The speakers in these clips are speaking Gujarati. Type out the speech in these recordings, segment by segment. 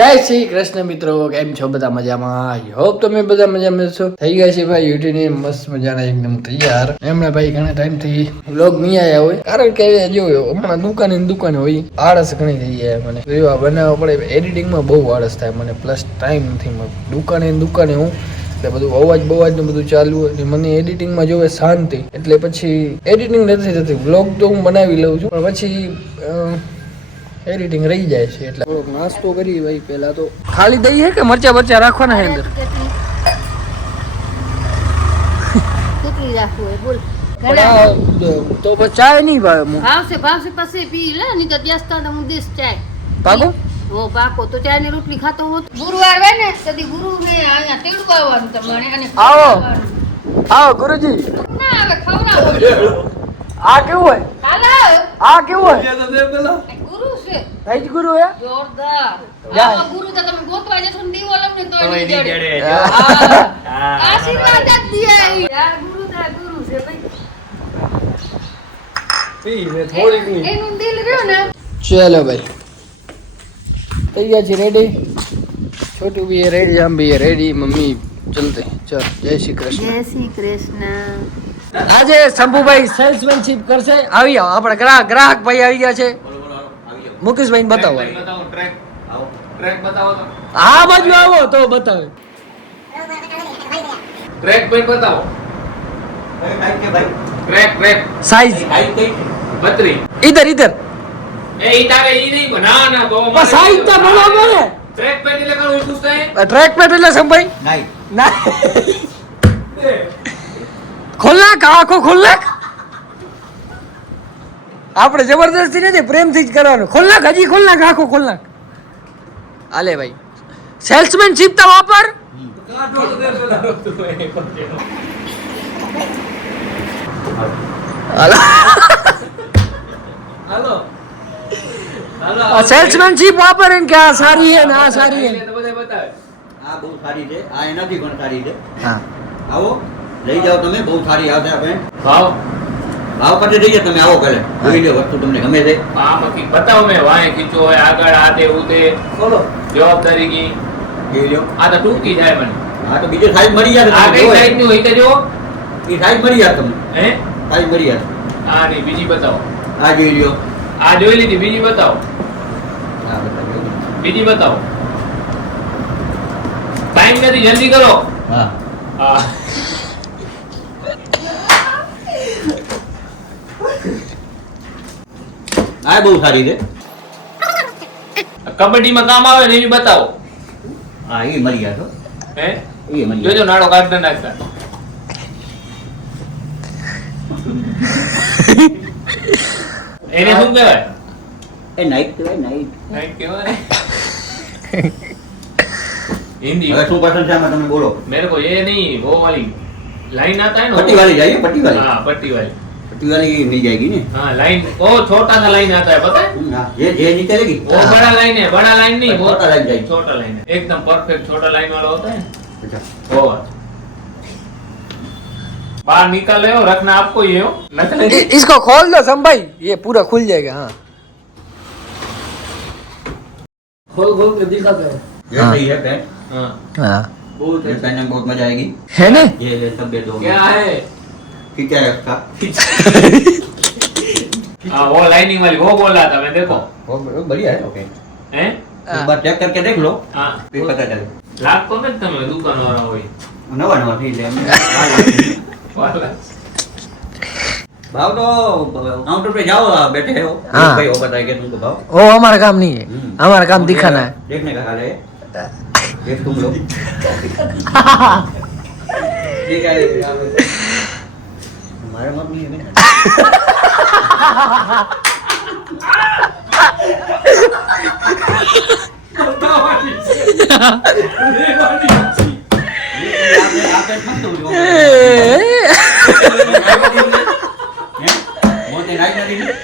જય શ્રી કૃષ્ણ મિત્રો, કેમ છો બધા? મજામાં? આઈ હોપ તમે બધા મજામાં છો. થઈ ગયા છે ભાઈ યુટીને મસ્ત મજાના એકદમ તૈયાર. એમણે ભાઈ ઘણા ટાઈમ થી વ્લોગ નહીં આવ્યા હોય, કારણ કે જો હમણાં દુકાને હોય, આળસ ઘણી થઈ જાય મને. એવા બનાવવા પડે, એડિટિંગમાં બહુ આળસ થાય મને, પ્લસ ટાઈમ નથી મળતો. દુકાને હું એટલે બધું અવાજ ને બધું ચાલુ હોય ને મને એડિટિંગમાં જોવે શાંતિ, એટલે પછી એડિટિંગ નથી થતી. વ્લોગ તો હું બનાવી લઉં છું, પણ પછી એડિટિંગ રહી જાય છે. એટલે થોડોક નાસ્તો કરી ભાઈ. પેલા તો ખાલી દહીં હે કે મરચા રાખવાના હે અંદર? કેટલી રાખવું હોય બોલ? તો બસ ચાય નહીં ભાવે. ભાવશે પછી પી લે, નહીં તો દેસતા હું દેશ ચાય પાકો. હો પાકો તો ચાય ની રોટલી ખાતો હોત. ગુરુવાર હોય ને કદી ગુરુ ને અહીંયા તેડું આવવાનું તમારે. અને આવો ગુરુજી. ના હવે ખવડાવો. આ કેવું હોય? હાલો આ કેવું હોય? ગુરુ છે. કઈ ગુરુ હે? જોરદાર. જાય. આ ગુરુ તો તમે ગોતવા જશો ને દીવો લમ ને તોય નહીં જડે. આશીર્વાદ જ દીએ. આ ગુરુ છે ભાઈ. એનું દિલ રહ્યો ને. चलो भाई तैयार जी, रेडी? छोटू भी है रेडी, हम भी है रेडी, मम्मी चलते हैं. चल जय श्री कृष्ण. જય શ્રી કૃષ્ણ. આજે શંભુભાઈ સેલ્સમેનશિપ કરશે. આવી જાઓ, આપણે ગ્રાહક ભાઈ આવી ગયા છે. મુકેશભાઈ ને બતાવો. હા બાજુ આવો તો બતાવે. ट्रैक पे बताओ. Track size 32. इधर ए इतारे ई नहीं बना ना तो पर साइज तो बराबर है. ट्रैक पे लेकर वो पूछता है. ट्रैक पे એટલે સંભાઈ नहीं ના ખોલનાક, આખો ખોલનાક. આપણે જબરદસ્તી નથી, પ્રેમથી જ કરવાનું. ખોલનાક, હજી ખોલનાક, આખો ખોલનાક. આલે ભાઈ સેલ્સમેનશિપ તો વાપર. हेलो સેલ્સમેનશિપ વાપર ને કે આ સારી હે ને આ સારી હે. तो बताए बताए. આ બહુ સારી છે, આ એનાથી પણ સારી છે. હા આવો લઈ જાઓ તમે, બહુ સારી આવશે. આપણે भाव ભાવ પર લઈ જાઓ તમે, આવો ઘરે જોઈ લો વસ્તુ તમને ગમે છે. आम की बताओ मैं वाहे खींचो है आगळ आते उते ખોલો जवाबदारी की જોઈ લો. आ तो टूकी जाए मन હા તો બીજો સાઈઝ મળી જશે. आ તમે कई જોવો. साइज नी होई तो जो એ સાઈઝ મળી જશે તમને, हैं સાઈઝ મળી જશે. आ नहीं बीजी बताओ. આ જોઈ લો. आ જોઈ લીધી, બીજી बताओ. હા બતાવ્યો. બીજી बताओ. टाइम નથી, જલ્દી કરો. હા હા આ બહુ સારી છે. કબડ્ડીમાં કામ આવે ને એવી બતાવો. હા એ મળી જશે. હે એ મળી જોજો નાડો કાઢતા નાખતા. એને શું કહેવાય? એ નાઈટ કહેવાય, નાઈટ. નાઈટ કહેવાય. हिंदी હવે શું પસંદ છે આમાં તમે બોલો. मेरे को ये नहीं वो वाली लाइन आता है ना, पट्टी वाली चाहिए, पट्टी वाली. हाँ पट्टी वाली. पट्टी वाली मिल जाएगी ना. हाँ लाइन वो छोटा सा लाइन आता है, पता है? हाँ, ये नहीं चलेगी. वो बड़ा लाइन है, बड़ा लाइन नहीं, वो छोटा लाइन चाहिए. छोटा लाइन है, एकदम परफेक्ट छोटा लाइन वाला होता है अच्छा. वो बाहर निकाल रहे हो, रखना आपको ये हो नकल है। इसको खोल दो संभाई, ये पूरा खुल जाएगा. हाँ खोल के दिखा दो. ये सही है पैंट. हाँ हाँ बहुत ये पहनने में बहुत मजा आएगी. है ना. ये सब दे दो. क्या है? ठीक है इसका. हाँ वो लाइनिंग वाली वो बोल रहा था मैं, देखो वो बढ़िया है. ओके. हैं एक बार चेक करके देख लो, हाँ फिर पता चले. लाख तो नहीं તમે દુકાન વાળા હોય नवा नवा नहीं ले. वाला भाव तो काउंटर पे जाओ, आप बैठे हो. हाँ. भाई वो बताएंगे तुमको भाव. वो हमारा काम नहीं है, हमारा काम दिखाना है. देखने का हाल है. देख तुम लोग. ठीक है. हमारे मत नहीं है ना.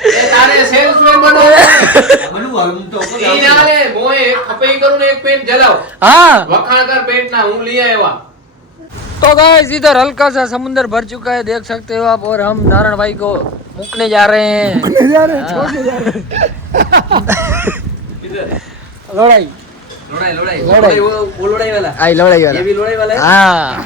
એ તારે સેલ્સમેન બનો ઈ ના લે મોએ ખપઈ કરું ને એક પેન્ટ જલાવ हाँ વખાણકાર પેન્ટ ના હું લઈ આવ્યા. तो गाइस इधर हल्का सा समुंदर भर चुका है, देख सकते हो आप. और हम नारायण भाई को मुकने जा रहे हैं. छोड़ने जा रहे हैं. लड़ाई આઈ લડાઈ વાળા હા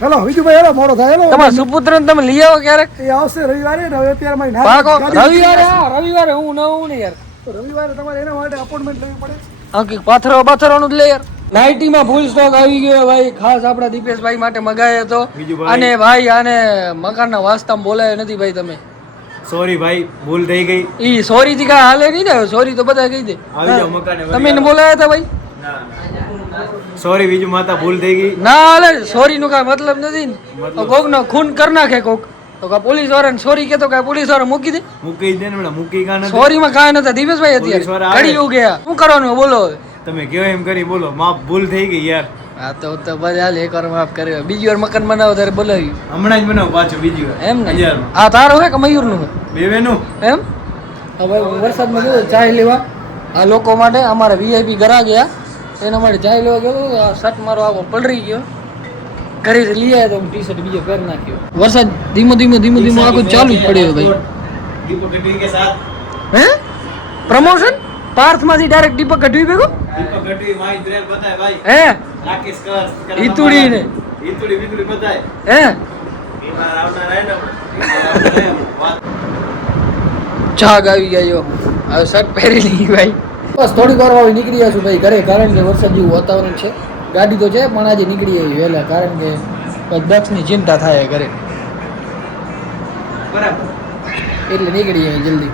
હેલો વિજુભાઈ હેલો મોડો થાય હેલો તમારા સુપુત્ર તમે લઈ આવો ક્યારેક એ આવશે રવિવારે ને હવે અત્યારે મારી ના પાકો રવિવારે રવિવારે હું નવું ને યાર તો રવિવારે તમારે એના માટે અપોઇન્ટમેન્ટ લેવી પડે અંકિત પાથરવાનું જ લે યાર નાઇટીમાં ફૂલ સ્ટોક આવી ગયો ભાઈ ખાસ આપણા દીપેશભાઈ માટે મગાયો હતો અને ભાઈ આને મકાનના વાસ્તામાં બોલાયો નથી ભાઈ તમે સોરી ભાઈ ભૂલ થઈ ગઈ ઈ સોરી થી કાંઈ હાલે નહીં ને સોરી તો બધા કહી દે આવી જાઓ મકાને તમે એને બોલાયા હતા ભાઈ સોરી બીજું માતા ભૂલ થઈ ગઈ ના હાલે સોરી નું કાંઈ મતલબ નથી ને તો કોક નો ખૂન કરી નાખે કોક તો કા પોલીસ વાળાને સોરી કે તો કા પોલીસ વાળા મૂકી દે મૂકી દે ને બેટા મૂકી કા નથી સોરી માં કાંઈ નતા દીપેશભાઈ પોલીસ વાળા અત્યારે ઘડી ગયા શું કરવાનું બોલો હવે તમે કયો એમ કરી બોલો માફ ભૂલ થઈ ગઈ યાર હા તો બધા હાલ એકવાર માફ કર્યો બીજી વાર મકાન બનાવો ત્યારે બોલાવ્યું હમણાં જ બનાવો પાછું બીજી વાર એમ ને 1000 માં. આ તારો હે કે મયુર નું બે બેનું એમ હવે વરસાદમાં ગયો ચાય લેવા આ લોકો માટે અમારા વીઆઈપી ઘરા ગયા એના માટે ચાય લેવા ગયો આ શર્ટ મારો આવો પલરી ગયો ઘરે લઈ આવ્યા તો હું ટી શર્ટ બીજો પહેરી નાખ્યો વરસાદ ધીમો આખો ચાલુ જ પડ્યો ભાઈ દીપક ગઢવી કે સાથ હે પ્રમોશન પાર્થમાંથી ડાયરેક્ટ દીપક ગઢવી ભેગો દીપક ગઢવી માઈ દ્રેલ બતાય ભાઈ હે રાકેશ કર ઈતુડી ને ઈતુડી બીતુડી બતાય હે આવનાર આય ને વાત જાગ આવી ગયો હવે શર્ટ પહેરી લઈ ભાઈ બસ થોડીક વાર હવે નીકળી ગયા છું ભાઈ ઘરે કારણ કે વરસાદ જેવું વાતાવરણ છે ગાડી તો છે પણ આજે નીકળી આવી વહેલા કારણ કે દક્ષની ચિંતા થાય ઘરે બરાબર એટલે નીકળી આવી જલ્દી